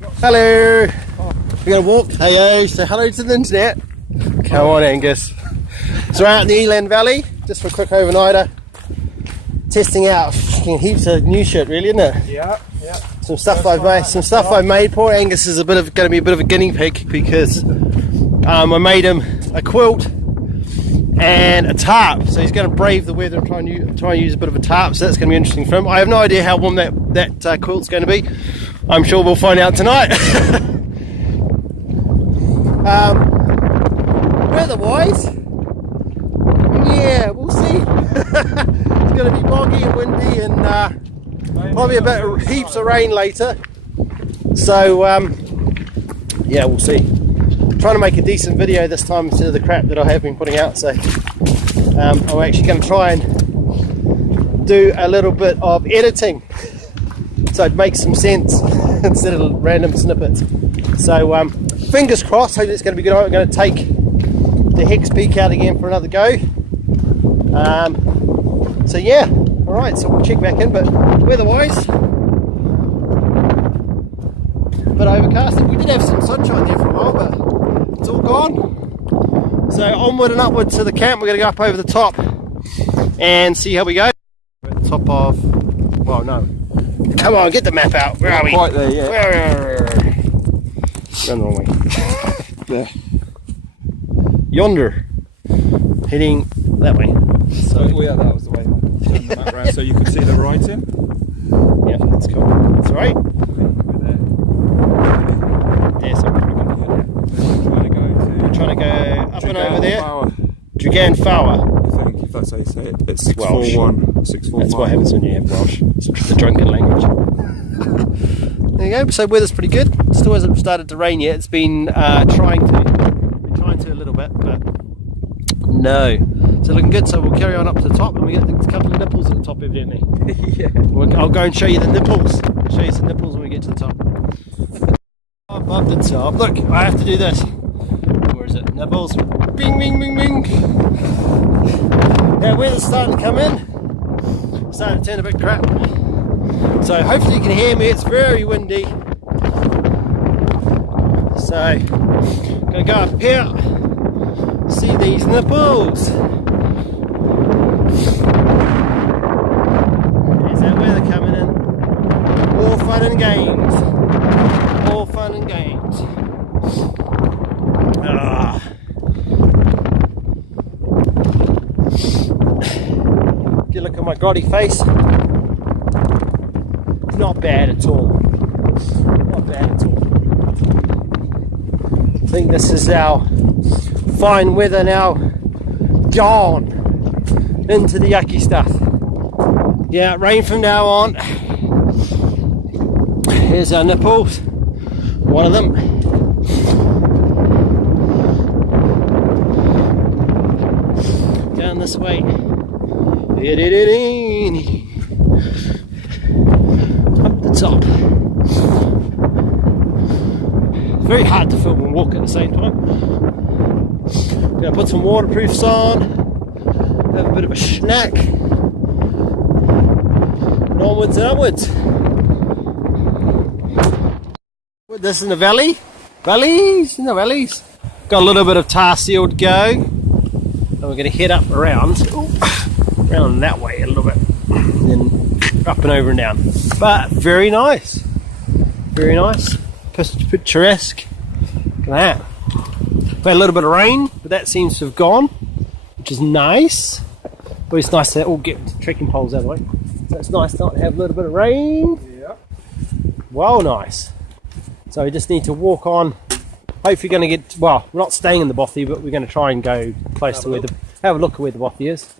Hello! We're going to walk. Hey, say hello to the internet. Come on, Angus. So we're out in the Elan Valley, just for a quick overnighter. Testing out heaps of new shit, really, isn't it? Yeah. Some stuff I've made. Poor Angus is going to be a bit of a guinea pig because I made him a quilt and a tarp. So he's going to brave the weather and try and use a bit of a tarp. So that's going to be interesting for him. I have no idea how warm that quilt's going to be. I'm sure we'll find out tonight. Weather-wise, yeah, we'll see. It's going to be boggy and windy and probably a bit of heaps of rain later. So yeah, we'll see. I'm trying to make a decent video this time instead of the crap that I have been putting out. So I'm actually going to try and do a little bit of editing, so it makes some sense instead of random snippets. So fingers crossed, hope it's going to be good. I'm going to take the hex peak out again for another go. So yeah, alright, so we'll check back in, but weather-wise, a bit overcast. We did have some sunshine there for a while, but it's all gone. So onward and upward to the camp. We're going to go up over the top and see how we go. We're at the top of, well, no. Come on, get the map out. Where are we? Quite there, yeah. Where? Run the wrong way. There. Yonder. Heading that way. So yeah, that was the way. Turn the map around so you could see the writing. Yeah, that's cool. That's alright. There's something we're trying to go up and over there. Dragan Fawa. I think, if that's how you say it. It's Welsh. 641, 645. That's what happens when you have Welsh. It's the drunken language. There you go. So weather's pretty good. Still hasn't started to rain yet. It's been trying to a little bit, but no. So looking good. So we'll carry on up to the top, and we get a couple of nipples at the top, evidently. Yeah. I'll go and show you the nipples. I'll show you some nipples when we get to the top. Above the top. Look, I have to do this. Where is it? Nipples. Bing, bing, bing, bing. Now weather's starting to come in. Starting to turn a bit crap. So hopefully you can hear me. It's very windy. So gonna go up here. See these nipples. There's that weather coming in. All fun and games. All fun and games. Get a look at my grotty face. Not bad at all. Not bad at all. I think this is our fine weather now gone into the yucky stuff. Yeah, rain from now on. Here's our nipples. One of them. Down this way. Up the top. Very hard to film and walk at the same time. Gonna put some waterproofs on, have a bit of a snack, and onwards and upwards. This in the valley, in the valleys. Got a little bit of tar seal to go, and we're gonna head up around that way a little bit, then up and over and down. But very nice, picturesque. Look at that. We had a little bit of rain, but that seems to have gone, which is nice. But it's nice to all get trekking poles out of the way. So it's nice not to have a little bit of rain. Yeah. Well, nice. So we just need to walk on. Hopefully going to get, well, we're not staying in the bothy, but we're going to try and go close to have a look at where the bothy is.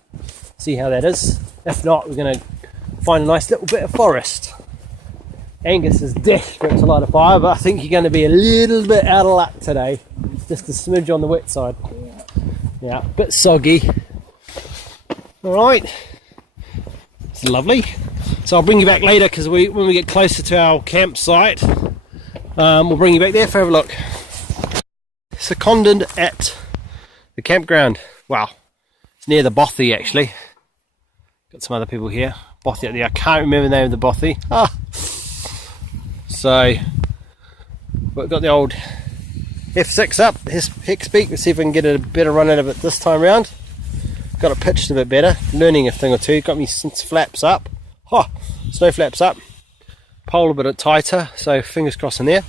See how that is. If not, we're going to find a nice little bit of forest. Angus is desperate to light a fire, but I think you're going to be a little bit out of luck today. Just a smidge on the wet side. Yeah, a bit soggy. Alright. It's lovely. So I'll bring you back later because when we get closer to our campsite, we'll bring you back there for a look. Seconded at the campground. Wow. It's near the bothy actually. Got some other people here. Bothy up there. I can't remember the name of the bothy. So we've got the old F6 up, hex beak. Let's see if I can get a better run out of it this time round. Got it pitched a bit better, learning a thing or two. Got me some flaps up, snow flaps up, pole a bit tighter, so fingers crossed in there.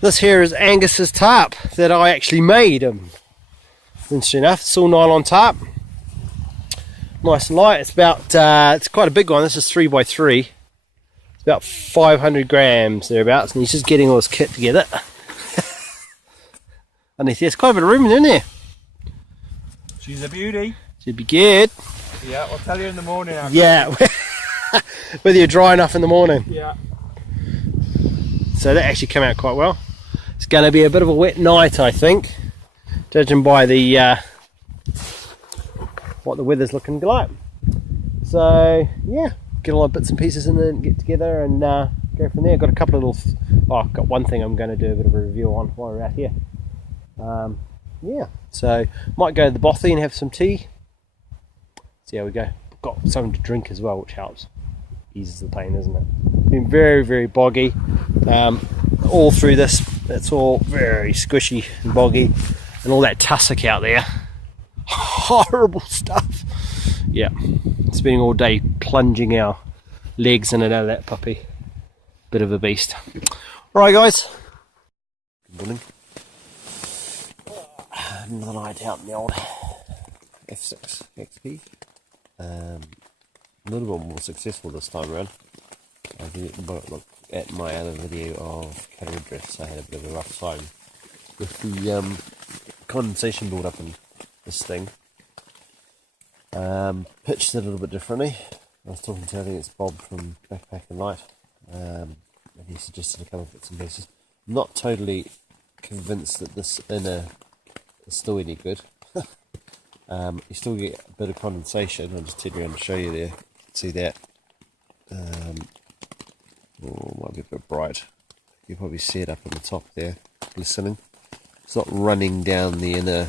This here is Angus's tarp that I actually made. Interesting enough, silnylon tarp, nice and light. It's about it's quite a big one. This is 3x3. It's about 500 grams thereabouts, and he's just getting all his kit together. Underneath there's quite a bit of room in there. She's a beauty. Should be good. Yeah, I'll tell you in the morning. Yeah, whether you're dry enough in the morning. Yeah. So that actually came out quite well. It's going to be a bit of a wet night, I think, judging by the what the weather's looking like. So yeah, get all the bits and pieces in there and get together and go from there. Got a couple of little. I've got one thing I'm going to do a bit of a review on while we're out here. Yeah, so might go to the bothy and have some tea. See how we go. Got something to drink as well, which helps. Eases the pain, isn't it? Been very, very boggy. All through this, it's all very squishy and boggy, and all that tussock out there. Horrible stuff. Yeah, spending all day plunging our legs in and out of that puppy. Bit of a beast. Alright, guys. Good morning. Another night out in the old F6 XP. A little bit more successful this time around. I didn't look at my other video of cattle dress. I had a bit of a rough time with the condensation build up in this thing. Pitched it a little bit differently. I was talking to, I think it's Bob from Backpack and Light, and he suggested a couple of bits and pieces. I'm not totally convinced that this inner is still any good. You still get a bit of condensation. I'll just turn around to show you there. See that? Might be a bit bright. You probably see it up on the top there, glistening. It's not running down the inner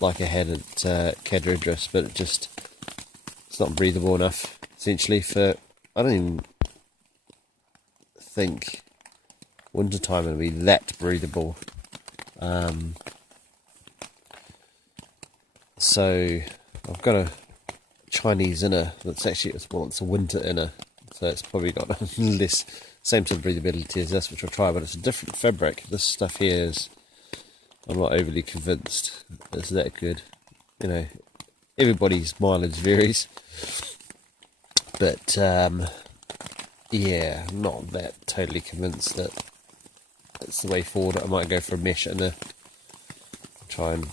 like I had at Cadre dress, but it's not breathable enough. Essentially, for I don't even think wintertime it'll be that breathable. So I've got a Chinese inner that's actually it's a winter inner, so it's probably got less same sort of breathability as this, which I'll try, but it's a different fabric. This stuff here is, I'm not overly convinced it's that good. You know, everybody's mileage varies, but yeah, I'm not that totally convinced that it's the way forward. I might go for a mesh inner. Try and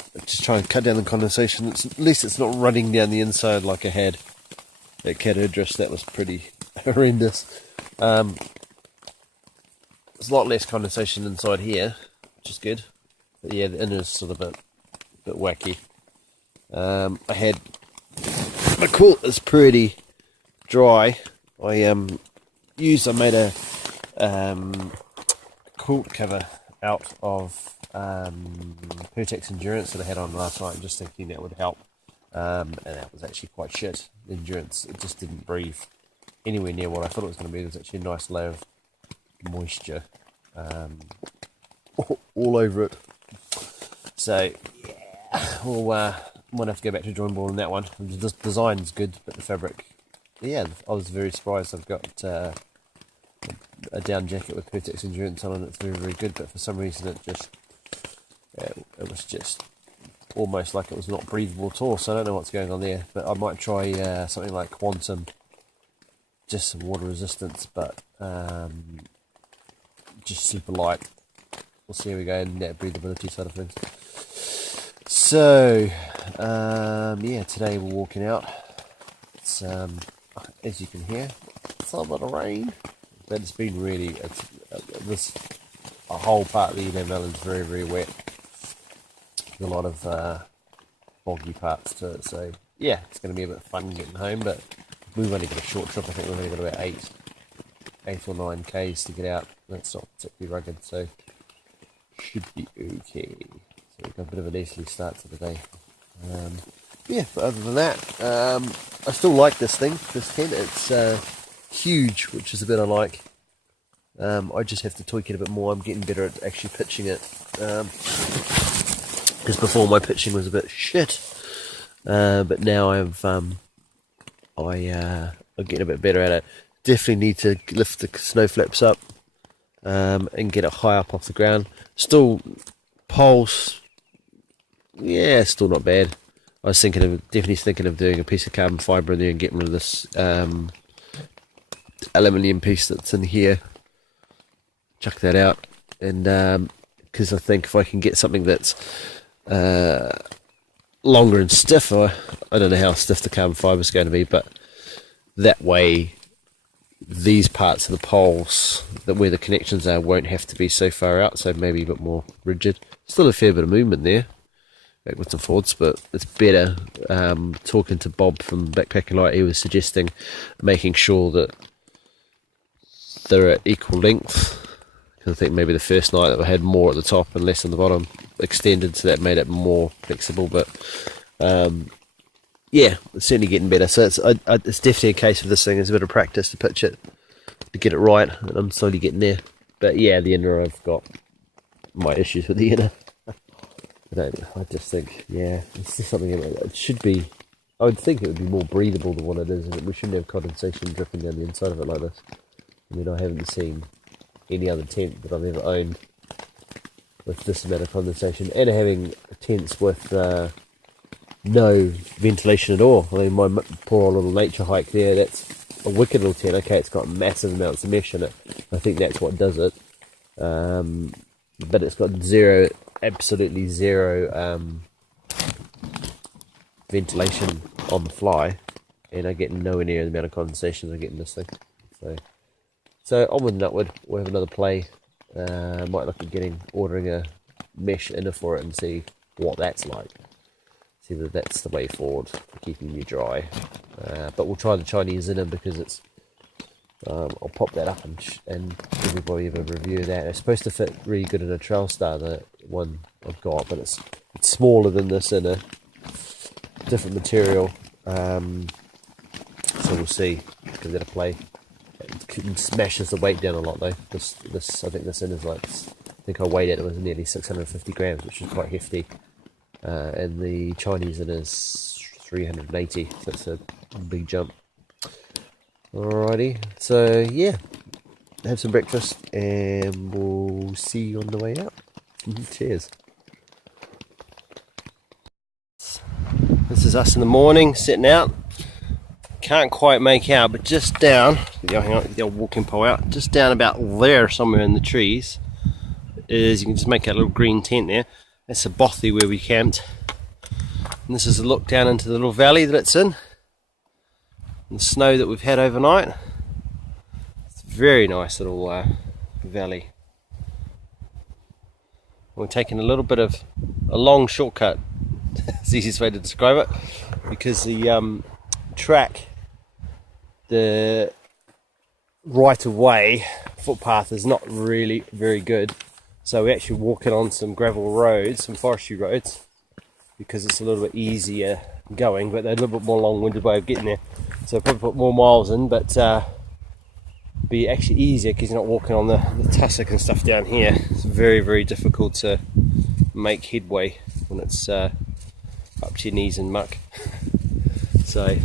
cut down the condensation. At least it's not running down the inside like I had at Cat Dress. That was pretty horrendous. There's a lot less condensation inside here, which is good. But yeah, the inner is sort of a bit wacky. I had my quilt is pretty dry. I made a quilt cover out of Pertex Endurance that I had on last night, just thinking that would help, and that was actually quite shit. Endurance, it just didn't breathe anywhere near what I thought it was going to be. There was actually a nice layer of moisture all over it. So yeah, we'll might have to go back to the drawing board on that one. The design's good, but the fabric, yeah, I was very surprised. I've got a down jacket with Pertex Endurance on, and it's very, very good, but for some reason it was just almost like it was not breathable at all, so I don't know what's going on there, but I might try something like Quantum, just some water resistance, but just super light. We'll see how we go in that breathability side of things. So yeah, today we're walking out. It's as you can hear, it's a little bit of rain, but it's been really a whole part of the Elan Valley is very, very wet. A lot of boggy parts to it, so yeah, it's going to be a bit fun getting home, but we've only got a short trip. I think we've only got about 8 or 9 k's to get out. That's not particularly rugged, so should be okay. So we've got a bit of a leisurely start to the day. Yeah, but other than that, I still like this thing, this tent. It's huge, which is a bit unlike I just have to tweak it a bit more. I'm getting better at actually pitching it, because before my pitching was a bit shit, but now I'm getting a bit better at it. Definitely need to lift the snow flaps up and get it high up off the ground. Still poles, yeah, still not bad. I was definitely thinking of doing a piece of carbon fibre in there and getting rid of this aluminium piece that's in here. Chuck that out, and because I think if I can get something that's longer and stiffer, I don't know how stiff the carbon fibre is going to be, but that way these parts of the poles, that where the connections are, won't have to be so far out, so maybe a bit more rigid. Still a fair bit of movement there, backwards and forwards, but it's better. Talking to Bob from Backpacking Light, he was suggesting making sure that they're at equal length. I think maybe the first night that we had more at the top and less on the bottom extended, so that made it more flexible. But yeah, it's certainly getting better. So it's definitely a case of this thing is a bit of practice to pitch it, to get it right, and I'm slowly getting there. But yeah, the inner, I've got my issues with the inner. I just think, yeah, it's just something it should be. I would think it would be more breathable than what it is, and we shouldn't have condensation dripping down the inside of it like this. I mean, I haven't seen any other tent that I've ever owned with this amount of condensation, and having tents with no ventilation at all. I mean, my poor little nature hike there, that's a wicked little tent. Okay, it's got massive amounts of mesh in it. I think that's what does it. But it's got absolutely zero ventilation on the fly, and I get nowhere near the amount of condensation I get in this thing. So onward and upward. We'll have another play. Might look at ordering a mesh inner for it and see what that's like. See that that's the way forward for keeping you dry. But we'll try the Chinese inner because it's. I'll pop that up and everybody have a review of that. It's supposed to fit really good in a Trail Star, the one I've got, but it's smaller than this inner. Different material. So we'll see. Give that a play. It smashes the weight down a lot though. This I think this inner is like, I think I weighed it was nearly 650 grams, which is quite hefty. And the Chinese inner is 380, so it's a big jump. Alrighty, so yeah, have some breakfast and we'll see you on the way out. Cheers. This is us in the morning, sitting out. Can't quite make out, but just down, hang on, get the old walking pole out, just down about there somewhere in the trees is, you can just make out a little green tent there. That's a bothy where we camped. And this is a look down into the little valley that it's in. And the snow that we've had overnight. It's a very nice little valley. We're taking a little bit of a long shortcut. It's the easiest way to describe it, because the track, the right of way footpath is not really very good, so we're actually walking on some gravel roads, some forestry roads, because it's a little bit easier going, but they're a little bit more long-winded way of getting there, so probably put more miles in, but be actually easier because you're not walking on the tussock and stuff down here. It's very, very difficult to make headway when it's up to your knees in muck. So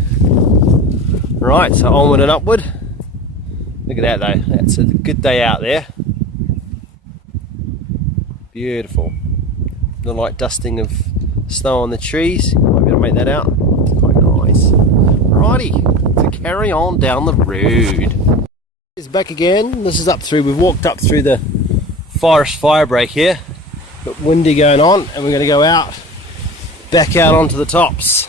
right, so onward and upward. Look at that though, that's a good day out there. Beautiful. The light dusting of snow on the trees, you might be able to make that out. It's quite nice. Righty, to carry on down the road. It's back again. This is up through, we've walked up through the forest fire break here. Got windy going on, and we're going to go out, back out onto the tops.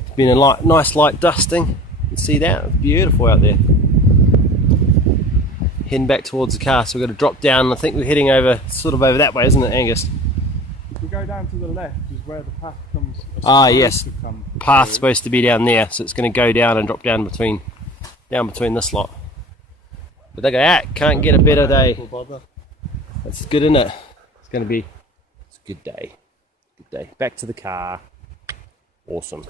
It's been a nice light dusting. You can see that, it's beautiful out there. Heading back towards the car, so we're going to drop down. I think we're heading over, sort of over that way, isn't it, Angus? If we go down to the left is where the path comes. Ah, yes. Path's supposed to be down there, so it's going to go down and drop down between this lot. But look at that, can't get a better day. That's good, isn't it? It's a good day. Good day. Back to the car. Awesome.